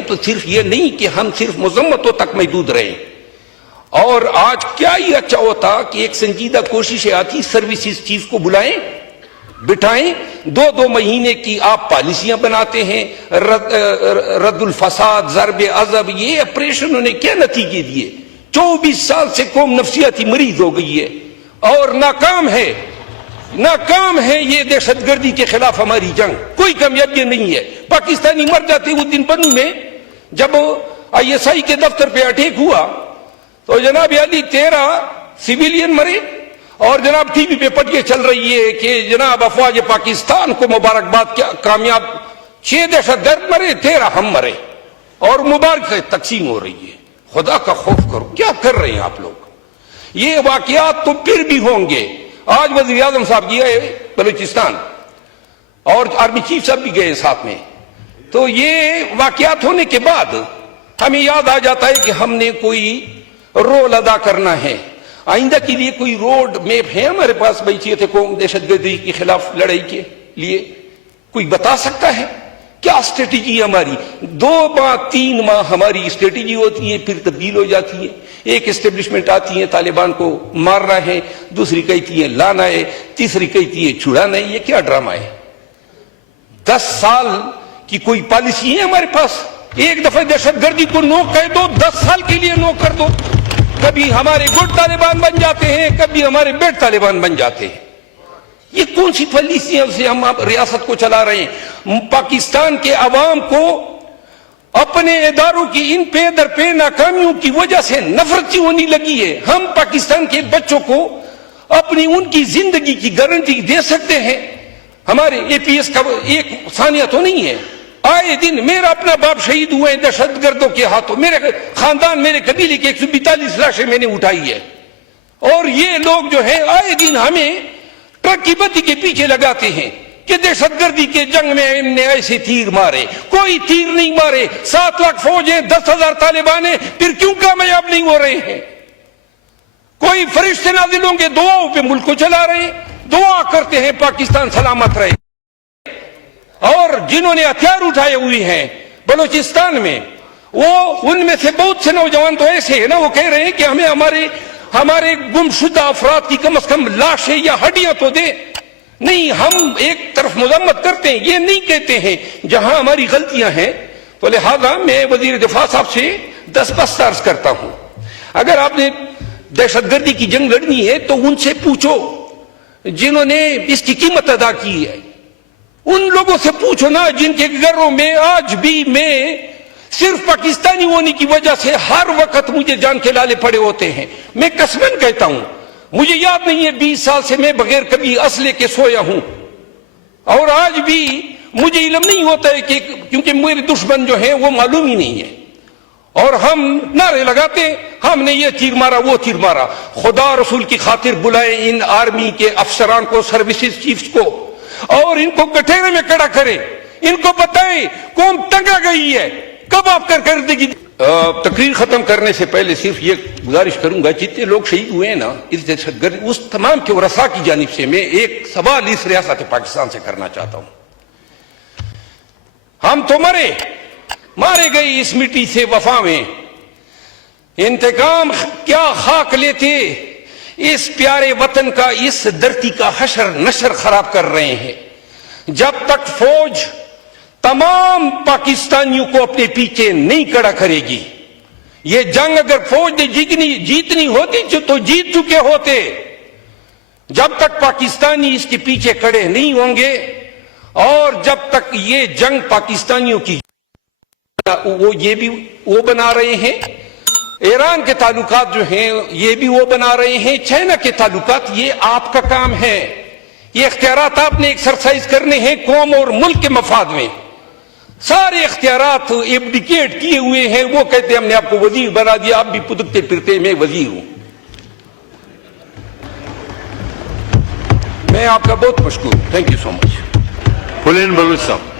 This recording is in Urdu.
تو صرف یہ نہیں کہ ہم صرف مذمتوں تک محدود رہیں. اور آج کیا ہی اچھا ہوتا کہ ایک سنجیدہ کوششیں آتی, سروسز چیف کو بلائیں, بٹھائیں, 2 مہینے کی آپ پالیسیاں بناتے ہیں, رد الفساد, ضرب عضب, یہ آپریشنوں نے کیا نتیجے دیے؟ 24 سال سے قوم نفسیاتی مریض ہو گئی ہے اور ناکام ہے. ناکام ہے یہ دہشت گردی کے خلاف ہماری جنگ, کوئی کامیابی نہیں ہے. پاکستانی مر جاتے. اس دن بنو میں جب ISI کے دفتر پہ اٹیک ہوا تو جناب علی 13 سویلین مرے, اور جناب ٹی وی پہ پٹیاں چل رہی ہے کہ جناب افواج پاکستان کو مبارکباد, کیا کامیاب, 6 دہشت گرد مرے, 13 ہم مرے, اور مبارک تقسیم ہو رہی ہے. خدا کا خوف کرو, کیا کر رہے ہیں آپ لوگ؟ یہ واقعات تو پھر بھی ہوں گے. آج وزیر اعظم صاحب گئے بلوچستان اور آرمی چیف صاحب بھی گئے ساتھ میں, تو یہ واقعات ہونے کے بعد ہمیں یاد آ جاتا ہے کہ ہم نے کوئی رول ادا کرنا ہے. آئندہ کے لیے کوئی روڈ میپ ہے ہمارے پاس؟ بھائی قوم دہشت گردی کے خلاف لڑائی کے لیے کوئی بتا سکتا ہے کیا اسٹریٹجی ہماری؟ 2 ماہ 3 ماہ ہماری اسٹریٹجی ہوتی ہے, پھر تبدیل ہو جاتی ہے. ایک اسٹیبلشمنٹ آتی ہے طالبان کو مارنا ہے, دوسری کہتی ہے لانا ہے, تیسری کہتی ہے چھڑانا ہے. یہ کیا ڈرامہ ہے؟ 10 سال کی کوئی پالیسی ہے ہمارے پاس؟ ایک دفعہ دہشت گردی کو نو کہہ دو, 10 سال کے لیے نو کر دو. کبھی ہمارے گڈ طالبان بن جاتے ہیں, کبھی ہمارے بیڈ طالبان بن جاتے ہیں. یہ کون سی پالیسیاں سے ہم ریاست کو چلا رہے ہیں؟ پاکستان کے عوام کو اپنے اداروں کی ان پہ در پہ ناکامیوں کی وجہ سے نفرت ہونے لگی ہے. ہم پاکستان کے بچوں کو اپنی ان کی زندگی کی گارنٹی دے سکتے ہیں؟ ہمارے APS کا ایک ثانیہ تو نہیں ہے. آئے دن میرا اپنا باپ شہید ہوئے ہیں دہشت گردوں کے ہاتھوں, میرے خاندان, میرے قبیلے کی 142 لاشیں میں نے اٹھائی ہے. اور یہ لوگ جو ہیں آئے دن ہمیں ٹرک کی بتی کے پیچھے لگاتے ہیں کہ دہشت گردی کے جنگ میں ہم نے ایسے تیر مارے. کوئی تیر نہیں مارے. 7 لاکھ فوج ہیں, 10,000 طالبان ہیں, پھر کیوں کامیاب نہیں ہو رہے ہیں؟ کوئی فرشتے نازل ہوں گے, دعاؤں پہ ملک کو چلا رہے ہیں, دعا کرتے ہیں پاکستان سلامت رہے. اور جنہوں نے ہتھیار اٹھائے ہوئے ہیں بلوچستان میں, وہ ان میں سے بہت سے نوجوان تو ایسے ہیں نا, وہ کہہ رہے ہیں کہ ہمیں ہمارے گمشدہ افراد کی کم از کم لاشیں یا ہڈیاں تو دے. نہیں, ہم ایک طرف مذمت کرتے ہیں, یہ نہیں کہتے ہیں جہاں ہماری غلطیاں ہیں. تو لہذا میں وزیر دفاع صاحب سے دستبست عرض کرتا ہوں, اگر آپ نے دہشت گردی کی جنگ لڑنی ہے تو ان سے پوچھو جنہوں نے اس کی قیمت ادا کی ہے. ان لوگوں سے پوچھو نا جن کے گھروں میں آج بھی میں صرف پاکستانی ہونے کی وجہ سے ہر وقت مجھے جان کے لالے پڑے ہوتے ہیں. میں قسمن کہتا ہوں, مجھے یاد نہیں ہے 20 سال سے میں بغیر کبھی اسلحے کے سویا ہوں, اور آج بھی مجھے علم نہیں ہوتا ہے کہ کیونکہ میرے دشمن جو ہیں وہ معلوم ہی نہیں ہے. اور ہم نعرے لگاتے ہم نے یہ تیر مارا, وہ تیر مارا. خدا رسول کی خاطر بلائیں ان آرمی کے افسران کو, سروسز چیفز کو, اور ان کو کٹہرے میں کھڑا کریں, ان کو بتائیں قوم تنگ آ گئی ہے, کب آپ کر دے گی. تقریر ختم کرنے سے پہلے صرف یہ گزارش کروں گا, جتنے لوگ شہید ہوئے ہیں نا اس دہشت گردی, اس تمام کے ورثاء کی جانب سے میں ایک سوال اس ریاست پاکستان سے کرنا چاہتا ہوں. ہم تو مارے گئے اس مٹی سے وفا میں, انتقام کیا خاک لیتے, اس پیارے وطن کا, اس دھرتی کا حشر نشر خراب کر رہے ہیں. جب تک فوج تمام پاکستانیوں کو اپنے پیچھے نہیں کھڑا کرے گی, یہ جنگ اگر فوج نے جیتنی ہوتی تو جیت چکے ہوتے. جب تک پاکستانی اس کے پیچھے کھڑے نہیں ہوں گے, اور جب تک یہ جنگ پاکستانیوں کی, یہ بھی وہ بنا رہے ہیں, ایران کے تعلقات جو ہیں یہ بھی وہ بنا رہے ہیں, چائنا کے تعلقات, یہ آپ کا کام ہے. یہ اختیارات آپ نے ایکسرسائز کرنے ہیں قوم اور ملک کے مفاد میں. سارے اختیارات ایبڈیکیٹ کیے ہوئے ہیں. وہ کہتے ہیں ہم نے آپ کو وزیر بنا دیا, آپ بھی پدکتے پھرتے میں وزیر ہوں. میں آپ کا بہت مشکور. تھینک یو سو مچ. پولین بلوچ صاحب.